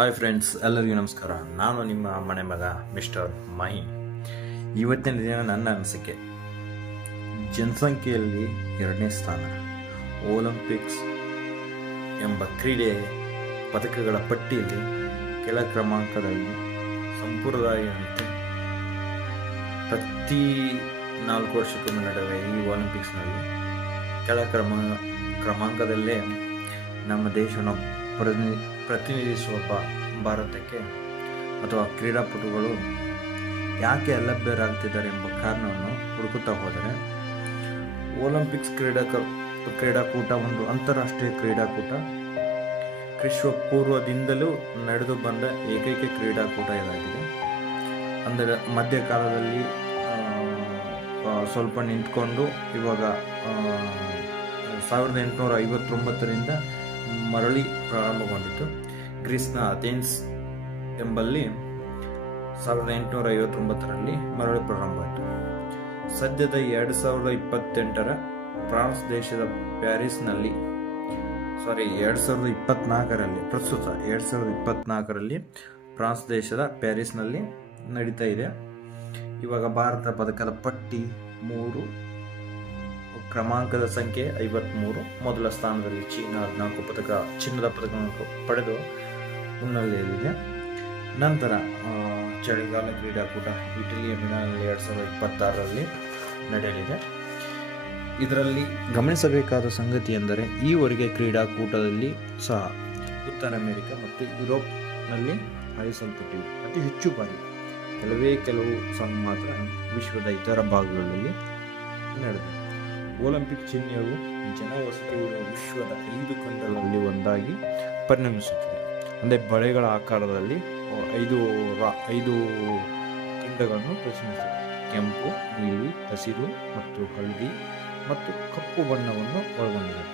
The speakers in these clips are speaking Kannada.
ಹಾಯ್ ಫ್ರೆಂಡ್ಸ್ ಎಲ್ಲರಿಗೂ ನಮಸ್ಕಾರ. ನಾನು ನಿಮ್ಮ ಮನೆ ಮಗ ಮಿಸ್ಟರ್ ಮಹಿ. ಇವತ್ತಿನ ದಿನ ನನ್ನ ಅನಿಸಿಕೆ, ಜನಸಂಖ್ಯೆಯಲ್ಲಿ ಎರಡನೇ ಸ್ಥಾನ ಒಲಿಂಪಿಕ್ಸ್ ಎಂಬ ಕ್ರೀಡೆ ಪದಕಗಳ ಪಟ್ಟಿಯಲ್ಲಿ ಕೆಳ ಕ್ರಮಾಂಕದಲ್ಲಿ ಸಂಪ್ರದಾಯದಂತೆ ಪ್ರತಿ ನಾಲ್ಕು ವರ್ಷಕ್ಕೊಮ್ಮೆ ನಡೆಯುವ ಈ ಒಲಿಂಪಿಕ್ಸ್ನಲ್ಲಿ ಕೆಳ ಕ್ರಮ, ಕ್ರಮಾಂಕದಲ್ಲೇ ನಮ್ಮ ದೇಶವನ್ನು ಪ್ರತಿನಿ ಪ್ರತಿನಿಧಿಸುವ ಭಾರತಕ್ಕೆ ಅಥವಾ ಕ್ರೀಡಾಪಟುಗಳು ಯಾಕೆ ಅಲಭ್ಯರಾಗ್ತಿದ್ದಾರೆ ಎಂಬ ಕಾರಣವನ್ನು ಹುಡುಕುತ್ತಾ ಹೋದರೆ, ಒಲಿಂಪಿಕ್ಸ್ ಕ್ರೀಡಾಕ, ಕ್ರೀಡಾಕೂಟ, ಒಂದು ಅಂತಾರಾಷ್ಟ್ರೀಯ ಕ್ರೀಡಾಕೂಟ, ವಿಶ್ವ ಪೂರ್ವದಿಂದಲೂ ನಡೆದು ಬಂದ ಏಕೈಕ ಕ್ರೀಡಾಕೂಟ ಇದಾಗಿದೆ. ಅಂದರೆ ಮಧ್ಯಕಾಲದಲ್ಲಿ ಸ್ವಲ್ಪ ನಿಂತ್ಕೊಂಡು ಇವಾಗ ಸಾವಿರದ ಎಂಟುನೂರ ಐವತ್ತೊಂಬತ್ತರಿಂದ ಮರಳಿ ಪ್ರಾರಂಭಗೊಂಡಿತು. ಗ್ರೀಸ್ನ ಅಥೆನ್ಸ್ ಎಂಬಲ್ಲಿ ಸಾವಿರದ ಎಂಟುನೂರ ಐವತ್ತೊಂಬತ್ತರಲ್ಲಿ ಮರಳಿ ಪ್ರಾರಂಭವಾಯಿತು. ಸದ್ಯದ ಎರಡು ಸಾವಿರದ ಇಪ್ಪತ್ತೆಂಟರ ಫ್ರಾನ್ಸ್ ದೇಶದ ಪ್ಯಾರಿಸ್ನಲ್ಲಿ, ಸಾರಿ, ಎರಡು ಸಾವಿರದ ಇಪ್ಪತ್ನಾಲ್ಕರಲ್ಲಿ, ಪ್ರಸ್ತುತ ಎರಡು ಸಾವಿರದ ಇಪ್ಪತ್ನಾಲ್ಕರಲ್ಲಿ ಫ್ರಾನ್ಸ್ ದೇಶದ ಪ್ಯಾರಿಸ್ನಲ್ಲಿ ನಡೀತಾ ಇದೆ. ಇವಾಗ ಭಾರತ ಪದಕದ ಪಟ್ಟಿ ಮೂರು ಕ್ರಮಾಂಕದ ಸಂಖ್ಯೆ ಐವತ್ತ್ಮೂರು ಮೊದಲ ಸ್ಥಾನದಲ್ಲಿ ಚೀನಾ ಹದಿನಾಲ್ಕು ಪದಕ, ಚಿನ್ನದ ಪದಕವನ್ನು ಪಡೆದು ಮುನ್ನೆಲೆಯಲ್ಲಿದೆ ನಂತರ ಚಳಿಗಾಲ ಕ್ರೀಡಾಕೂಟ ಇಟಲಿಯ ಮಿಲಾನಲ್ಲಿ ಎರಡು ಸಾವಿರದ ಇಪ್ಪತ್ತಾರರಲ್ಲಿ ನಡೆಯಲಿದೆ. ಇದರಲ್ಲಿ ಗಮನಿಸಬೇಕಾದ ಸಂಗತಿ ಎಂದರೆ, ಈವರೆಗೆ ಕ್ರೀಡಾಕೂಟದಲ್ಲಿ ಸಹ ಉತ್ತರ ಅಮೆರಿಕ ಮತ್ತು ಯುರೋಪ್ನಲ್ಲಿ ಆಯೋಜಿಸಲ್ಪಟ್ಟಿವೆ. ಅತಿ ಹೆಚ್ಚು ಬಾರಿ ಕೆಲವೇ ಕೆಲವು ಸಹ ಮಾತ್ರ ವಿಶ್ವದ ಇತರ ಭಾಗಗಳಲ್ಲಿ ನಡೆದಿದೆ. ಒಲಿಂಪಿಕ್ ಚಿಹ್ನೆಯು ಜನವಸತಿಯುಳ್ಳ ವಿಶ್ವದ ಐದು ಖಂಡಗಳಲ್ಲಿ ಒಂದಾಗಿ ಪರಿಣಮಿಸುತ್ತದೆ. ಅಂದರೆ ಬಳೆಗಳ ಆಕಾರದಲ್ಲಿ ಐದು ರಾ, ಐದು ಖಂಡಗಳನ್ನು ಪ್ರಶ್ನಿಸುತ್ತದೆ ಕೆಂಪು, ನೀಲಿ, ಹಸಿರು ಮತ್ತು ಹಳದಿ ಮತ್ತು ಕಪ್ಪು ಬಣ್ಣವನ್ನು ಒಳಗೊಂಡಿದೆ.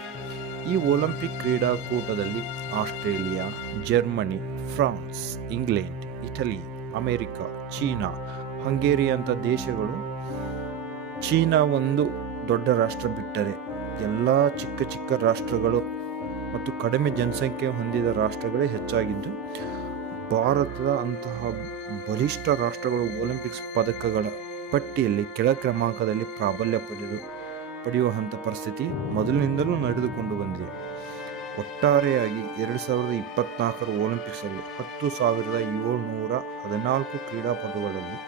ಈ ಒಲಿಂಪಿಕ್ ಕ್ರೀಡಾಕೂಟದಲ್ಲಿ Australia, Germany, France, England, Italy, America, China Hungary ಅಂತ ದೇಶಗಳು ಚೀನಾ ಒಂದು ದೊಡ್ಡ ರಾಷ್ಟ್ರ ಬಿಟ್ಟರೆ ಎಲ್ಲ ಚಿಕ್ಕ ಚಿಕ್ಕ ರಾಷ್ಟ್ರಗಳು ಮತ್ತು ಕಡಿಮೆ ಜನಸಂಖ್ಯೆ ಹೊಂದಿದ ರಾಷ್ಟ್ರಗಳೇ ಹೆಚ್ಚಾಗಿದ್ದು, ಭಾರತದ ಅಂತಹ ಬಲಿಷ್ಠ ರಾಷ್ಟ್ರಗಳು ಒಲಿಂಪಿಕ್ಸ್ ಪದಕಗಳ ಪಟ್ಟಿಯಲ್ಲಿ ಕೆಳ ಕ್ರಮಾಂಕದಲ್ಲಿ ಪ್ರಾಬಲ್ಯ ಪಡೆದು ಪಡೆಯುವಂಥ ಪರಿಸ್ಥಿತಿ ಮೊದಲಿನಿಂದಲೂ ನಡೆದುಕೊಂಡು ಬಂದಿದೆ. ಒಟ್ಟಾರೆಯಾಗಿ ಎರಡು ಸಾವಿರದ ಇಪ್ಪತ್ನಾಲ್ಕರ ಒಲಿಂಪಿಕ್ಸಲ್ಲಿ ಹತ್ತು ಸಾವಿರದ ಏಳ್ನೂರ ಹದಿನಾಲ್ಕು ಕ್ರೀಡಾಪಟುಗಳಲ್ಲಿ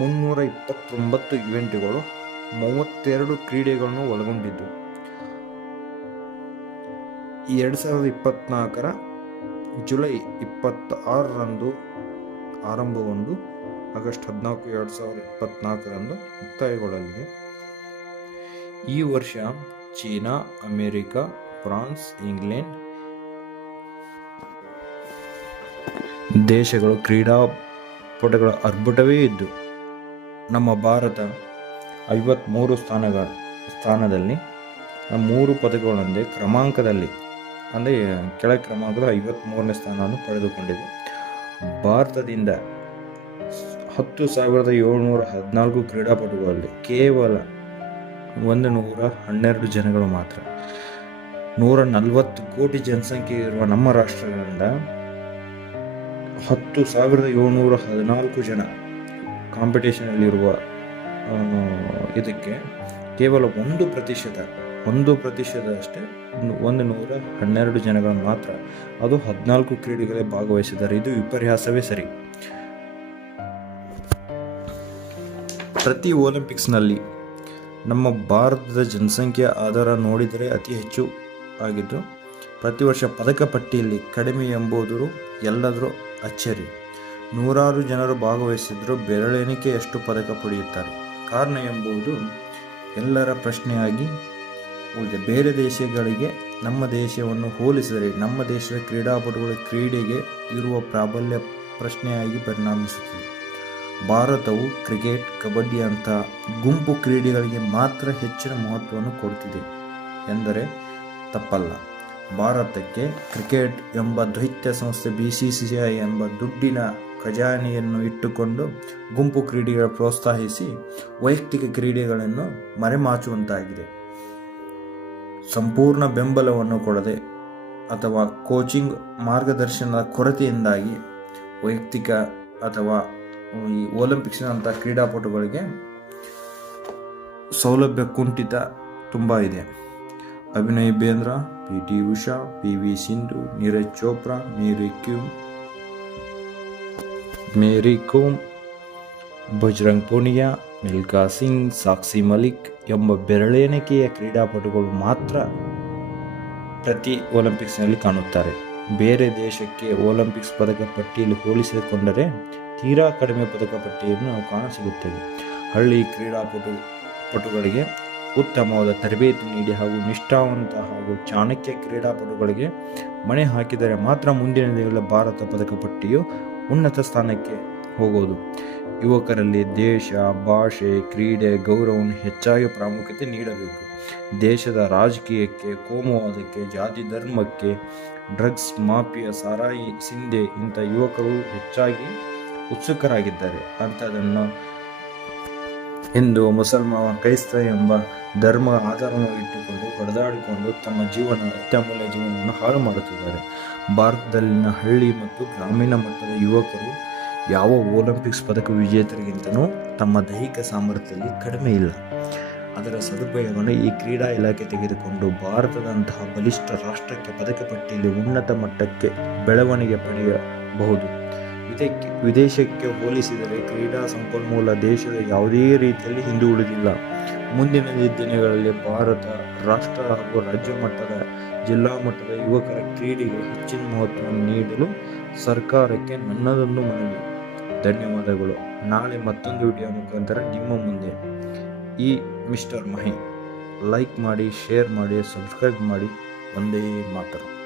ಮುನ್ನೂರ ಇಪ್ಪತ್ತೊಂಬತ್ತು ಇವೆಂಟ್ಗಳು ಮೂವತ್ತೆರಡು ಕ್ರೀಡೆಗಳನ್ನು ಒಳಗೊಂಡಿದ್ದು. ಎರಡು ಸಾವಿರದ ಇಪ್ಪತ್ನಾಲ್ಕರ ಜುಲೈ ಇಪ್ಪತ್ತ ಆರರಂದು ಆರಂಭಗೊಂಡು ಆಗಸ್ಟ್ ಹದಿನಾಲ್ಕು ಎರಡು ಸಾವಿರದ ಇಪ್ಪತ್ನಾಲ್ಕರಂದು ಮುಕ್ತಾಯಗೊಳ್ಳಲಿದೆ. ಈ ವರ್ಷ ಚೀನಾ, ಅಮೆರಿಕ, ಫ್ರಾನ್ಸ್, ಇಂಗ್ಲೆಂಡ್ ದೇಶಗಳು ಕ್ರೀಡಾಪಟುಗಳ ಅರ್ಭುಟವೇ ಇದ್ದು, ನಮ್ಮ ಭಾರತ ಐವತ್ತ್ಮೂರು ಸ್ಥಾನಗಳ ಸ್ಥಾನದಲ್ಲಿ. ಮೂರು ಪದಕಗಳೊಂದೇ ಕ್ರಮಾಂಕದಲ್ಲಿ, ಅಂದರೆ ಕೆಳ ಕ್ರಮಾಂಕದ ಐವತ್ತ್ಮೂರನೇ ಸ್ಥಾನವನ್ನು ಪಡೆದುಕೊಂಡಿದೆ. ಭಾರತದಿಂದ ಹತ್ತು ಸಾವಿರದ ಏಳ್ನೂರ ಹದಿನಾಲ್ಕು ಕ್ರೀಡಾಪಟುಗಳಲ್ಲಿ ಕೇವಲ ಒಂದು ನೂರ ಹನ್ನೆರಡು ಜನಗಳು ಮಾತ್ರ. ನೂರ ನಲವತ್ತು ಕೋಟಿ ಜನಸಂಖ್ಯೆ ಇರುವ ನಮ್ಮ ರಾಷ್ಟ್ರಗಳಿಂದ ಹತ್ತು ಸಾವಿರದ ಏಳ್ನೂರ ಹದಿನಾಲ್ಕು ಜನ ಕಾಂಪಿಟೇಷನಲ್ಲಿರುವ ಇದಕ್ಕೆ ಕೇವಲ ಒಂದು ಪ್ರತಿಶತ ಒಂದು ಪ್ರತಿಶತ ಅಷ್ಟೇ ಒಂದು- ನೂರ ಹನ್ನೆರಡು ಜನಗಳು ಮಾತ್ರ ಅದು ಹದಿನಾಲ್ಕು ಕ್ರೀಡೆಗಳೇ ಭಾಗವಹಿಸಿದ್ದಾರೆ. ಇದು ವಿಪರ್ಯಾಸವೇ ಸರಿ. ಪ್ರತಿ ಒಲಿಂಪಿಕ್ಸ್ನಲ್ಲಿ ನಮ್ಮ ಭಾರತದ ಜನಸಂಖ್ಯೆ ಆಧಾರ ನೋಡಿದರೆ ಅತಿ ಹೆಚ್ಚು ಆಗಿದ್ದು, ಪ್ರತಿ ವರ್ಷ ಪದಕ ಪಟ್ಟಿಯಲ್ಲಿ ಕಡಿಮೆ ಎಂಬುದು ಎಲ್ಲದರೂ ಅಚ್ಚರಿ. ನೂರಾರು ಜನರು ಭಾಗವಹಿಸಿದ್ರು ಬೆರಳೆಣಿಕೆಯಷ್ಟು ಪದಕ ಪಡೆಯುತ್ತಾರೆ. ಕಾರಣ ಎಂಬುದು ಎಲ್ಲರ ಪ್ರಶ್ನೆಯಾಗಿ ಉಳಿದ ಬೇರೆ ದೇಶಗಳಿಗೆ ನಮ್ಮ ದೇಶವನ್ನು ಹೋಲಿಸಿದರೆ ನಮ್ಮ ದೇಶದ ಕ್ರೀಡಾಪಟುಗಳ ಕ್ರೀಡೆಗೆ ಇರುವ ಪ್ರಾಬಲ್ಯ ಪ್ರಶ್ನೆಯಾಗಿ ಪರಿಣಾಮಿಸುತ್ತದೆ. ಭಾರತವು ಕ್ರಿಕೆಟ್, ಕಬಡ್ಡಿ ಅಂತ ಗುಂಪು ಕ್ರೀಡೆಗಳಿಗೆ ಮಾತ್ರ ಹೆಚ್ಚಿನ ಮಹತ್ವವನ್ನು ಕೊಡುತ್ತಿದೆ ಎಂದರೆ ತಪ್ಪಲ್ಲ. ಭಾರತಕ್ಕೆ ಕ್ರಿಕೆಟ್ ಎಂಬ ದೈತ್ಯ ಸಂಸ್ಥೆ ಬಿ ಸಿ ಸಿ ಐ ಎಂಬ ದುಡ್ಡಿನ ಖಜಾನೆಯನ್ನು ಇಟ್ಟುಕೊಂಡು ಗುಂಪು ಕ್ರೀಡೆಗಳ ಪ್ರೋತ್ಸಾಹಿಸಿ ವೈಯಕ್ತಿಕ ಕ್ರೀಡೆಗಳನ್ನು ಮರೆಮಾಚುವಂತಾಗಿದೆ. ಸಂಪೂರ್ಣ ಬೆಂಬಲವನ್ನು ಕೊಡದೆ ಅಥವಾ ಕೋಚಿಂಗ್ ಮಾರ್ಗದರ್ಶನದ ಕೊರತೆಯಿಂದಾಗಿ ವೈಯಕ್ತಿಕ ಅಥವಾ ಈ ಒಲಿಂಪಿಕ್ಸ್ನಂಥ ಕ್ರೀಡಾಪಟುಗಳಿಗೆ ಸೌಲಭ್ಯ ಕುಂಠಿತ ತುಂಬ ಇದೆ. Abhinav Bindra P T Usha, P V Sindhu, Neeraj Chopra, Mary Kom, Mary Kom, Bajrang Punia, Milkha Singh, Sakshi Malik ಎಂಬ ಬೆರಳೆಣಿಕೆಯ ಕ್ರೀಡಾಪಟುಗಳು ಮಾತ್ರ ಪ್ರತಿ ಒಲಿಂಪಿಕ್ಸ್ನಲ್ಲಿ ಕಾಣುತ್ತಾರೆ. ಬೇರೆ ದೇಶಕ್ಕೆ ಒಲಿಂಪಿಕ್ಸ್ ಪದಕ ಪಟ್ಟಿಯಲ್ಲಿ ಹೋಲಿಸಿಕೊಂಡರೆ ತೀರಾ ಕಡಿಮೆ ಪದಕ ಪಟ್ಟಿಯನ್ನು ನಾವು ಕಾಣಸಿಗುತ್ತೇವೆ ಹಳ್ಳಿ ಕ್ರೀಡಾಪಟು ಪಟುಗಳಿಗೆ ಉತ್ತಮವಾದ ತರಬೇತಿ ನೀಡಿ ಹಾಗೂ ನಿಷ್ಠಾವಂತ ಹಾಗೂ ಚಾಣಕ್ಯ ಕ್ರೀಡಾಪಟುಗಳಿಗೆ ಮಣೆ ಹಾಕಿದರೆ ಮಾತ್ರ ಮುಂದಿನ ದಿನಗಳ ಭಾರತ ಪದಕ ಪಟ್ಟಿಯು ಉನ್ನತ ಸ್ಥಾನಕ್ಕೆ ಹೋಗೋದು. ಯುವಕರಲ್ಲಿ ದೇಶ, ಭಾಷೆ, ಕ್ರೀಡೆ, ಗೌರವವನ್ನು ಹೆಚ್ಚಾಗಿ ಪ್ರಾಮುಖ್ಯತೆ ನೀಡಬೇಕು. ದೇಶದ ರಾಜಕೀಯಕ್ಕೆ, ಕೋಮುವಾದಕ್ಕೆ, ಜಾತಿ ಧರ್ಮಕ್ಕೆ, ಡ್ರಗ್ಸ್, ಮಾಫಿಯಾ, ಸಾರಾಯಿ, ಸಿಂಧೆ ಇಂಥ ಯುವಕರು ಹೆಚ್ಚಾಗಿ ಉತ್ಸುಕರಾಗಿದ್ದಾರೆ. ಅಂಥದನ್ನು ಹಿಂದೂ, ಮುಸಲ್ಮಾನ ಕ್ರೈಸ್ತ ಎಂಬ ಧರ್ಮ ಆಧಾರವನ್ನು ಇಟ್ಟುಕೊಂಡು ಹೊಡೆದಾಡಿಕೊಂಡು ತಮ್ಮ ಜೀವನ, ಅತ್ಯಮೂಲ್ಯ ಜೀವನವನ್ನು ಹಾಳು ಮಾಡುತ್ತಿದ್ದಾರೆ. ಭಾರತದಲ್ಲಿನ ಹಳ್ಳಿ ಮತ್ತು ಗ್ರಾಮೀಣ ಮಟ್ಟದ ಯುವಕರು ಯಾವ ಒಲಿಂಪಿಕ್ಸ್ ಪದಕ ವಿಜೇತರಿಗಿಂತನೂ ತಮ್ಮ ದೈಹಿಕ ಸಾಮರ್ಥ್ಯದಲ್ಲಿ ಕಡಿಮೆ ಇಲ್ಲ. ಅದರ ಸದುಪಯೋಗವನ್ನು ಈ ಕ್ರೀಡಾ ಇಲಾಖೆ ತೆಗೆದುಕೊಂಡು ಭಾರತದಂತಹ ಬಲಿಷ್ಠ ರಾಷ್ಟ್ರಕ್ಕೆ ಪದಕ ಪಟ್ಟಿಯಲ್ಲಿ ಉನ್ನತ ಮಟ್ಟಕ್ಕೆ ಬೆಳವಣಿಗೆ ಪಡೆಯಬಹುದು. ಇದಕ್ಕೆ ವಿದೇಶಕ್ಕೆ ಹೋಲಿಸಿದರೆ ಕ್ರೀಡಾ ಸಂಪನ್ಮೂಲ ದೇಶದ ಯಾವುದೇ ರೀತಿಯಲ್ಲಿ ಹಿಂದುಳಿದಿಲ್ಲ ಮುಂದಿನ ದಿನಗಳಲ್ಲಿ ಭಾರತ ರಾಷ್ಟ್ರ ಹಾಗೂ ರಾಜ್ಯ ಮಟ್ಟದ, ಜಿಲ್ಲಾ ಮಟ್ಟದ ಯುವಕರ ಕ್ರೀಡೆಗೆ ಹೆಚ್ಚಿನ ಮಹತ್ವ ನೀಡಲು ಸರ್ಕಾರಕ್ಕೆ ನನ್ನದೊಂದು ಮನವಿ. ಧನ್ಯವಾದಗಳು. ನಾಳೆ ಮತ್ತೊಂದು ವಿಡಿಯೋ ಮುಖಾಂತರ ನಿಮ್ಮ ಮುಂದೆ. ಈ ಮಿಸ್ಟರ್ ಮಹಿ. ಲೈಕ್ ಮಾಡಿ, ಶೇರ್ ಮಾಡಿ, ಸಬ್ಸ್ಕ್ರೈಬ್ ಮಾಡಿ. ಒಂದೇ ಮಾತರು.